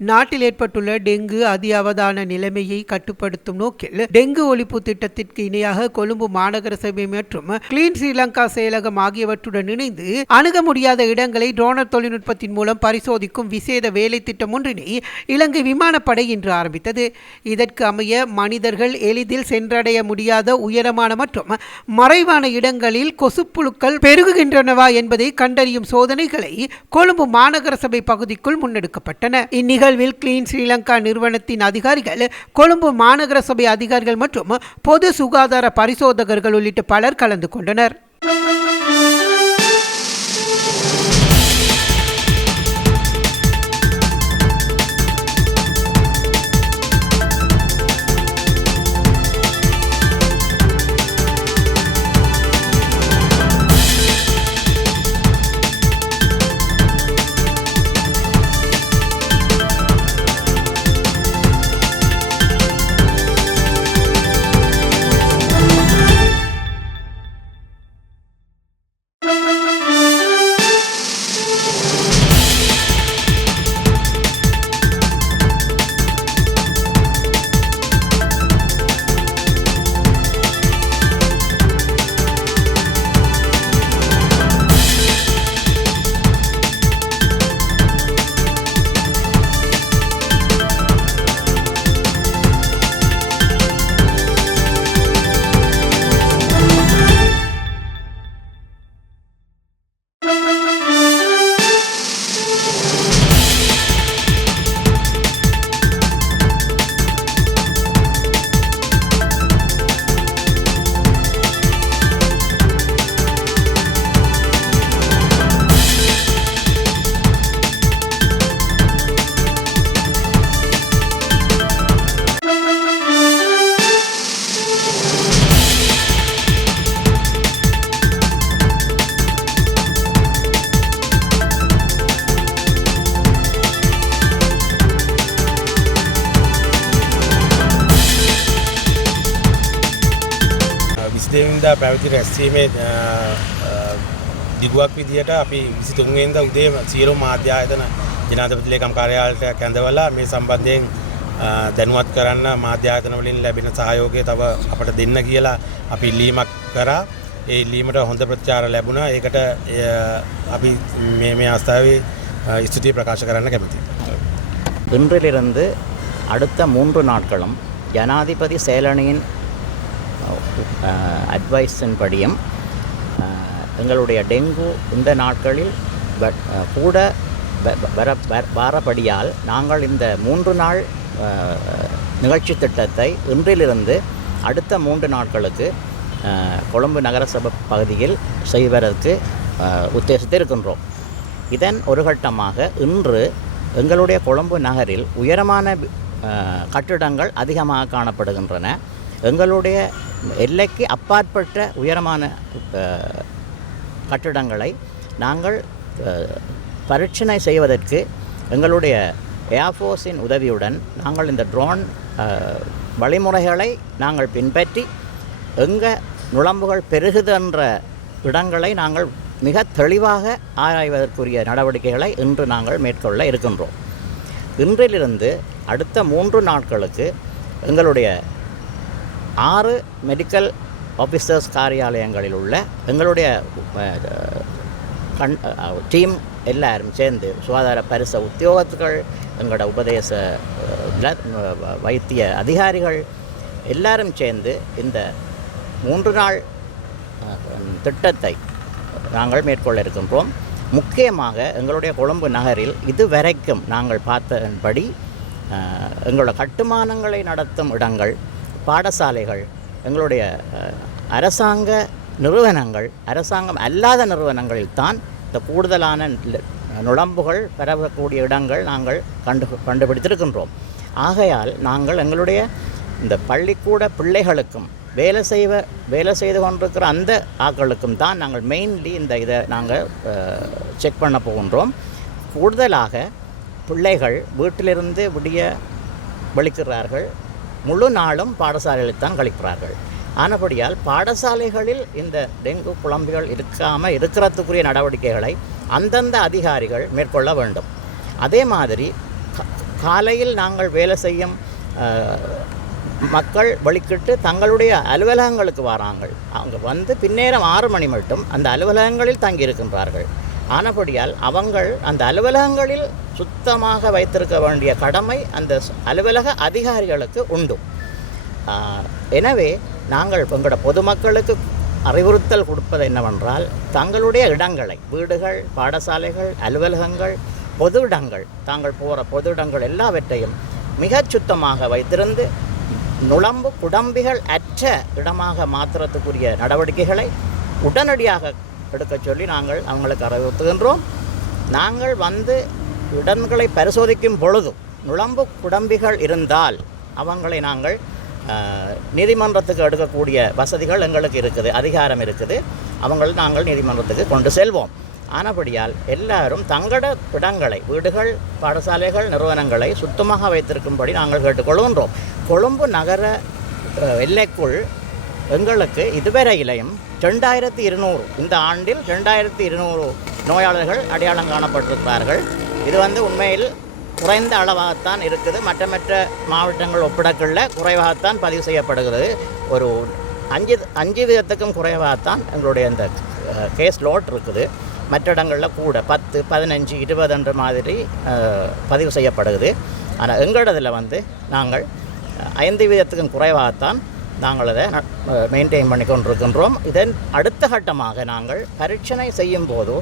நாட்டில் ஏற்பட்டுள்ள டெங்கு அதிஅவதான நிலைமையை கட்டுப்படுத்தும் நோக்கில் டெங்கு ஒழிப்பு திட்டத்திற்கு இணையாக கொழும்பு மாநகர சபை மற்றும் கிளீன் ஸ்ரீலங்கா செயலகம் ஆகியவற்றுடன் இணைந்து அணுக முடியாத இடங்களை ட்ரோனர் தொழில்நுட்பத்தின் மூலம் பரிசோதிக்கும் விசேட வேலை திட்டம் ஒன்றினை இலங்கை விமானப்படை இன்று ஆரம்பித்தது. இதற்கு அமைய மனிதர்கள் எளிதில் சென்றடைய முடியாத உயரமான மற்றும் மறைவான இடங்களில் கொசுப்புழுக்கள் பெருகுகின்றனவா என்பதை கண்டறியும் சோதனைகளை கொழும்பு மாநகர சபை பகுதிக்குள் முன்னெடுக்கப்பட்டன. இந்நிகழ்வில் கிளீன் ஸ்ரீலங்கா நிறுவனத்தின் அதிகாரிகள், கொழும்பு மாநகர சபை அதிகாரிகள் மற்றும் பொது சுகாதார பரிசோதகர்கள் உள்ளிட்ட பலர் கலந்து கொண்டனர். විසිදෙනින්දා පැවති රැස්වීමේ දිගුවක් විදියට අපි 23 වෙනිදා උදේ සියලු මාධ්‍ය ආයතන ජනාධිපති ලේකම් කාර්යාලයට කැඳවලා මේ සම්බන්ධයෙන් දැනුවත් කරන්න මාධ්‍ය ආයතන වලින් ලැබෙන සහයෝගය තව අපට දෙන්න කියලා අපි ඉල්ලීමක් කරා. ඒ ඉල්ලීමට හොඳ ප්‍රතිචාර ලැබුණා. ඒකට අපි මේ අවස්ථාවේ ස්තුතිය ප්‍රකාශ කරන්න කැමතියි. இன்றிலிருந்து அடுத்த 3 நாட்களும் ஜனாதிபதி செயலணியின் அட்வைஸின் படியும் எங்களுடைய டெங்கு இந்த நாட்களில் கூட வாரப்படியால் நாங்கள் இந்த 3 நாள் நிகழ்ச்சி திட்டத்தை இன்றிலிருந்து அடுத்த 3 நாட்களுக்கு கொழும்பு நகரசபை பகுதியில் செய்வதற்கு உத்தேசித்திருக்கின்றோம். இதன் ஒரு கட்டமாக இன்று எங்களுடைய கொழும்பு நகரில் உயரமான கட்டிடங்கள் அதிகமாக காணப்படுகின்றன. எங்களுடைய எல்லைக்கு அப்பாற்பட்ட உயரமான கட்டிடங்களை நாங்கள் பரீட்சணை செய்வதற்கு எங்களுடைய ஏர்ஃபோர்ஸின் உதவியுடன் நாங்கள் இந்த ட்ரோன் வழிமுறைகளை நாங்கள் பின்பற்றி எங்கே நுழம்புகள் பெருகுது என்ற இடங்களை நாங்கள் மிக தெளிவாக ஆராய்வதற்குரிய நடவடிக்கைகளை இன்று நாங்கள் மேற்கொள்ள இருக்கின்றோம். இன்றிலிருந்து அடுத்த 3 நாட்களுக்கு எங்களுடைய 6 மெடிக்கல் ஆஃபீஸர்ஸ் காரியாலயங்களில் உள்ள எங்களுடைய டீம் எல்லாரும் சேர்ந்து சுகாதார பரிச உத்தியோகத்தர்கள், எங்களோட உபதேச வைத்திய அதிகாரிகள் எல்லாரும் சேர்ந்து இந்த 3 நாள் திட்டத்தை நாங்கள் மேற்கொள்ள இருக்கின்றோம். முக்கியமாக எங்களுடைய கொழும்பு நகரில் இதுவரைக்கும் நாங்கள் பார்த்தபடி எங்களோட கட்டுமானங்களை நடத்தும் இடங்கள், பாடசாலைகள், எங்களுடைய அரசாங்க நிறுவனங்கள், அரசாங்கம் அல்லாத நிறுவனங்களில் தான் இந்த கூடுதலான நுழம்புகள் பரவக்கூடிய இடங்கள் நாங்கள் கண்டுபிடித்திருக்கின்றோம். ஆகையால் நாங்கள் எங்களுடைய இந்த பள்ளிக்கூட பிள்ளைகளுக்கும் வேலை செய்து கொண்டிருக்கிற அந்த ஆட்களுக்கும் தான் நாங்கள் மெயின்லி இதை நாங்கள் செக் பண்ண போகின்றோம். கூடுதலாக பிள்ளைகள் வீட்டிலிருந்து விழிக்கிறார்கள், முழு நாளும் பாடசாலையில் தான் கழிக்கிறார்கள். ஆனபடியால் பாடசாலைகளில் இந்த டெங்கு குழம்புகள் இருக்காமல் இருக்கிறதுக்குரிய நடவடிக்கைகளை அந்தந்த அதிகாரிகள் மேற்கொள்ள வேண்டும். அதே மாதிரி காலையில் நாங்கள் வேலை செய்யும் மக்கள் வழிக்கிட்டு தங்களுடைய அலுவலகங்களுக்கு வராங்கள். அங்கே வந்து பின்னேரம் 6 மணி மட்டும் அந்த அலுவலகங்களில் தங்கியிருக்கின்றார்கள். ஆனபடியால் அவங்கள் அந்த அலுவலகங்களில் சுத்தமாக வைத்திருக்க வேண்டிய கடமை அந்த அலுவலக அதிகாரிகளுக்கு உண்டு. எனவே நாங்கள் எங்களோட பொதுமக்களுக்கு அறிவுறுத்தல் கொடுப்பது என்னவென்றால், தங்களுடைய இடங்களை, வீடுகள், பாடசாலைகள், அலுவலகங்கள், பொது இடங்கள், தாங்கள் போகிற பொது இடங்கள் எல்லாவற்றையும் மிகச் சுத்தமாக வைத்திருந்து நுளம்பு குடம்பிகள் அற்ற இடமாக மாற்றுறதுக்குரிய நடவடிக்கைகளை உடனடியாக எடுக்க சொல்லி நாங்கள் அவங்களுக்கு அறிவுறுத்துகின்றோம். நாங்கள் வந்து இடங்களை பரிசோதிக்கும் பொழுது நுளம்பு குடம்பிகள் இருந்தால் அவங்களை நாங்கள் நீதிமன்றத்துக்கு எடுக்கக்கூடிய வசதிகள் எங்களுக்கு இருக்குது, அதிகாரம் இருக்குது. அவங்களை நாங்கள் நீதிமன்றத்துக்கு கொண்டு செல்வோம். ஆனபடியால் எல்லாரும் தங்களோட இடங்களை, வீடுகள், பாடசாலைகள், நிறுவனங்களை சுத்தமாக வைத்திருக்கும்படி நாங்கள் கேட்டுக்கொள்கின்றோம். கொழும்பு நகர எல்லைக்குள் எங்களுக்கு இதுவரையிலையும் 2200 இந்த ஆண்டில் 2200 நோயாளர்கள் அடையாளம் காணப்பட்டிருக்கிறார்கள். இது வந்து உண்மையில் குறைந்த அளவாகத்தான் இருக்குது. மற்ற மாவட்டங்கள் ஒப்பிடக்குள்ள குறைவாகத்தான் பதிவு செய்யப்படுகிறது. ஒரு 5% குறைவாகத்தான் எங்களுடைய இந்த கேஸ் லோட் இருக்குது. மற்ற இடங்களில் கூட 10, 15, 20 என்ற மாதிரி பதிவு செய்யப்படுகிறது. ஆனால் எங்களதில் வந்து நாங்கள் 5% குறைவாகத்தான் நாங்கள் அதை மெயின்டைன் பண்ணி கொண்டிருக்கின்றோம். இதன் அடுத்த கட்டமாக நாங்கள் பரீட்சணை செய்யும் போது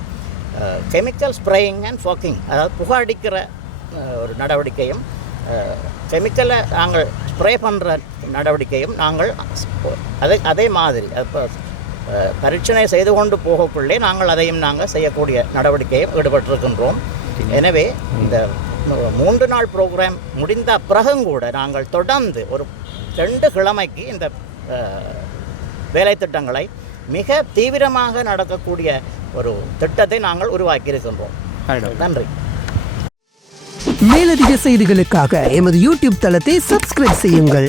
கெமிக்கல் ஸ்ப்ரேயிங் அண்ட் ஃபோக்கிங், அதாவது புகாடிக்கிற ஒரு நடவடிக்கையும், கெமிக்கலை நாங்கள் ஸ்ப்ரே பண்ணுற நடவடிக்கையும் நாங்கள் அதே மாதிரி பரீட்சணை செய்து கொண்டு போகக்குள்ளே நாங்கள் அதையும் நாங்கள் செய்யக்கூடிய நடவடிக்கையும் ஈடுபட்டிருக்கின்றோம். எனவே இந்த 3 நாள் ப்ரோக்ராம் முடிந்த பிறகும் கூட நாங்கள் தொடர்ந்து ஒரு 2 கிழமைக்கு இந்த வேலை திட்டங்களை மிக தீவிரமாக நடக்கக்கூடிய ஒரு திட்டத்தை நாங்கள் உருவாக்கி இருக்கின்றோம். நன்றி. மேலதிக செய்திகளுக்காக எமது யூடியூப் தளத்தை சப்ஸ்கிரைப் செய்யுங்கள்.